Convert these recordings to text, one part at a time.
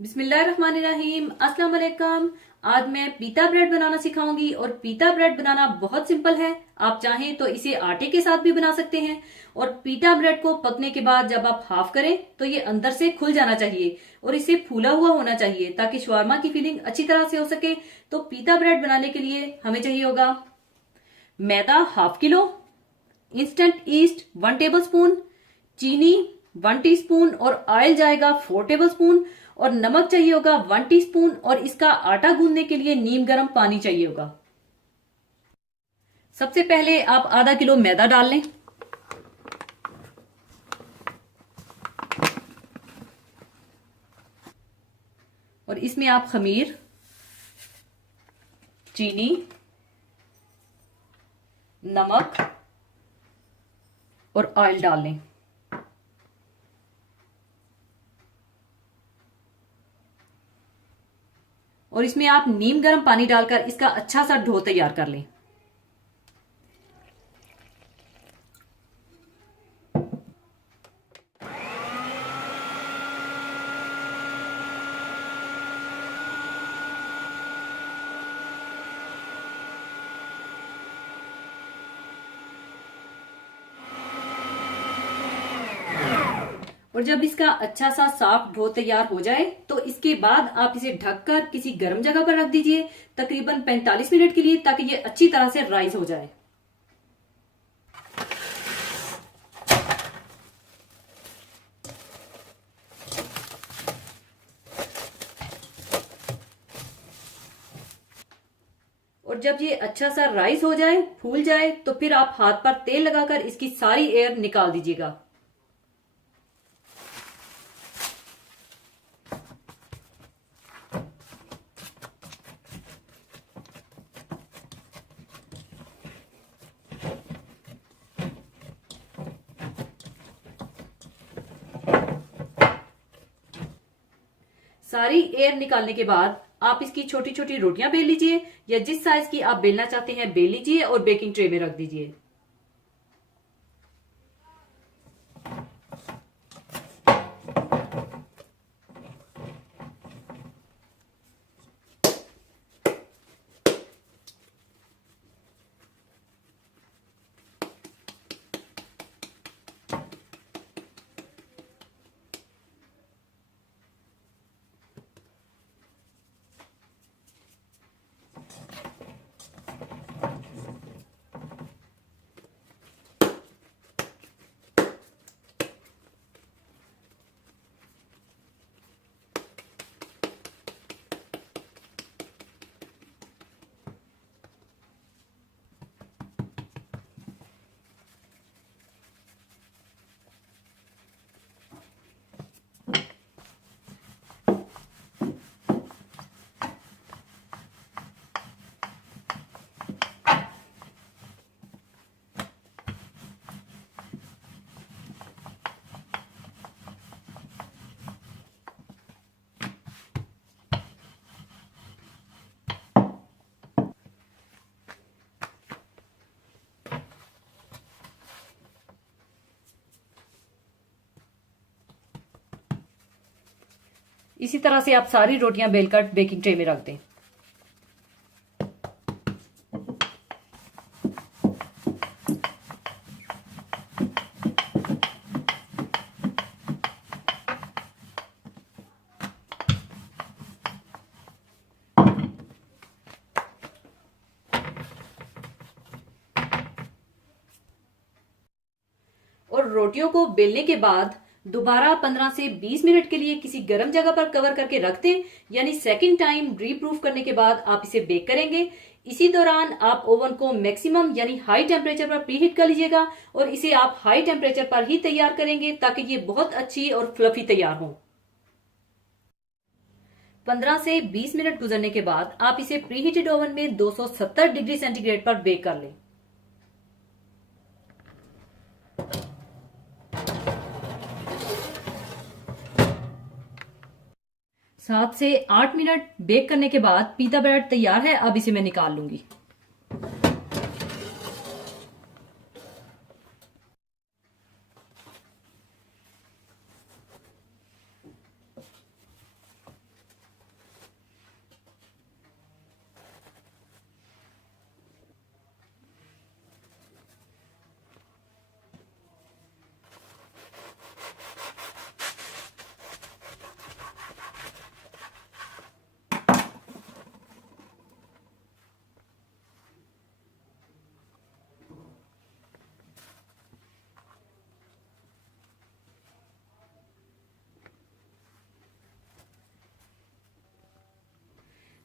बिस्मिल्लाहिर्रहमानिर्रहीम। अस्सलाम वालेकुम। आज मैं पीता ब्रेड बनाना सिखाऊंगी और पीता ब्रेड बनाना बहुत सिंपल है। आप चाहें तो इसे आटे के साथ भी बना सकते हैं। और पीता ब्रेड को पकने के बाद जब आप हाफ करें तो ये अंदर से खुल जाना चाहिए और इसे फूला हुआ होना चाहिए ताकि शवारमा की फीलिंग अच्छी तरह से हो सके। तो पीता ब्रेड बनाने के लिए हमें चाहिए होगा मैदा half kilo, instant yeast 1 tablespoon, चीनी 1 टीस्पून और ऑयल जाएगा 4 टेबल स्पून और नमक चाहिए होगा 1 टीस्पून और इसका आटा गूंदने के लिए नीम गर्म पानी चाहिए होगा। सबसे पहले आप आधा किलो मैदा डाल लें और इसमें आप खमीर, चीनी, नमक और ऑयल डाल लें। और इसमें आप नीम गर्म पानी डालकर इसका अच्छा सा डो तैयार कर लें। और जब इसका अच्छा सा साफ डो तैयार हो जाए तो इसके बाद आप इसे ढककर किसी गर्म जगह पर रख दीजिए तकरीबन 45 मिनट के लिए, ताकि ये अच्छी तरह से राइज हो जाए। और जब ये अच्छा सा राइस हो जाए, फूल जाए, तो फिर आप हाथ पर तेल लगाकर इसकी सारी एयर निकाल दीजिएगा। सारी एयर निकालने के बाद आप इसकी छोटी छोटी रोटियां बेल लीजिए या जिस साइज की आप बेलना चाहते हैं बेल लीजिए और बेकिंग ट्रे में रख दीजिए। इसी तरह से आप सारी रोटियां बेलकर बेकिंग ट्रे में रख दें। और रोटियों को बेलने के बाद दोबारा 15 से 20 मिनट के लिए किसी गर्म जगह पर कवर करके रख दें, यानी सेकंड टाइम रीप्रूफ करने के बाद आप इसे बेक करेंगे। इसी दौरान आप ओवन को मैक्सिमम यानी हाई टेम्परेचर पर प्रीहीट कर लीजिएगा और इसे आप हाई टेम्परेचर पर ही तैयार करेंगे ताकि ये बहुत अच्छी और फ्लफी तैयार हो। 15 से 20 मिनट गुजरने के बाद आप इसे प्रीहीटेड ओवन में 270 डिग्री सेंटीग्रेड पर बेक कर लें। 7 से 8 मिनट बेक करने के बाद पीता ब्रेड तैयार है। अब इसे मैं निकाल लूंगी।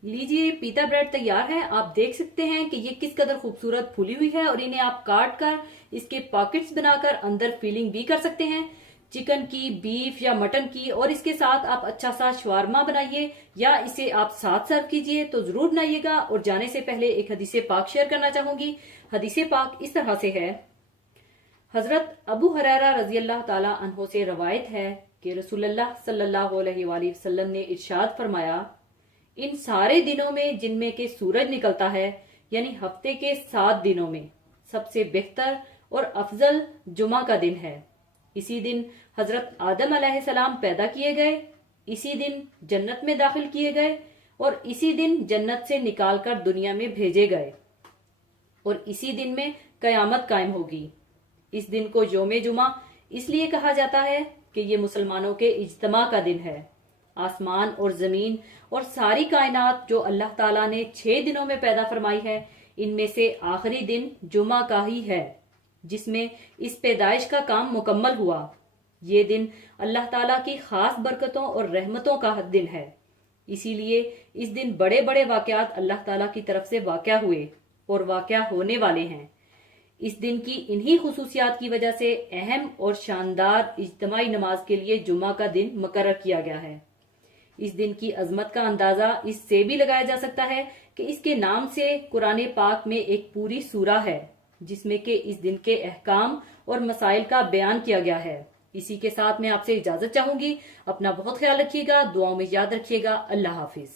लीजिए, पीता ब्रेड तैयार है। आप देख सकते हैं कि ये किस कदर खूबसूरत फूली हुई है और इन्हें आप काट कर इसके पॉकेट्स बनाकर अंदर फिलिंग भी कर सकते हैं, चिकन की, बीफ या मटन की। और इसके साथ आप अच्छा सा शवारमा बनाइए या इसे आप साथ सर्व कीजिए तो जरूर बनाइएगा। और जाने से पहले एक हदीसे पाक शेयर करना चाहूंगी। हदीसे पाक इस तरह से है, हजरत अबू हुरैरा रजी अल्लाह ताला अन्हो से रवायत है कि रसूलुल्लाह सल्लल्लाहु अलैहि वसल्लम ने इरशाद फरमाया, इन सारे दिनों में जिनमें के सूरज निकलता है, यानी हफ्ते के 7 दिनों में सबसे बेहतर और अफजल जुमा का दिन है। इसी दिन हजरत आदम अलैहिस्सलाम पैदा किए गए, इसी दिन जन्नत में दाखिल किए गए और इसी दिन जन्नत से निकालकर दुनिया में भेजे गए और इसी दिन में कयामत कायम होगी। इस दिन को यौमे जुमा इसलिए कहा जाता है कि ये मुसलमानों के इज्तिमा का दिन है। आसमान और जमीन और सारी कायनात जो अल्लाह ताला ने 6 दिनों में पैदा फरमाई है, इनमें से आखिरी दिन जुमा का ही है जिसमें इस पैदाइश का काम मुकम्मल हुआ। ये दिन अल्लाह ताला की खास बरकतों और रहमतों का दिन है। इसीलिए इस दिन बड़े बड़े वाकयात अल्लाह ताला की तरफ से वाकया हुए और वाकया होने वाले हैं। इस दिन की इन्हीं खुसूसियात की वजह से अहम और शानदार इज्तिमाई नमाज के लिए जुमा का दिन मुकर्रर किया गया है। इस दिन की अजमत का अंदाजा इससे भी लगाया जा सकता है कि इसके नाम से कुरान पाक में एक पूरी सूरा है जिसमें के इस दिन के अहकाम और मसाइल का बयान किया गया है। इसी के साथ मैं आपसे इजाजत चाहूंगी। अपना बहुत ख्याल रखिएगा, दुआओं में याद रखिएगा। अल्लाह हाफिज।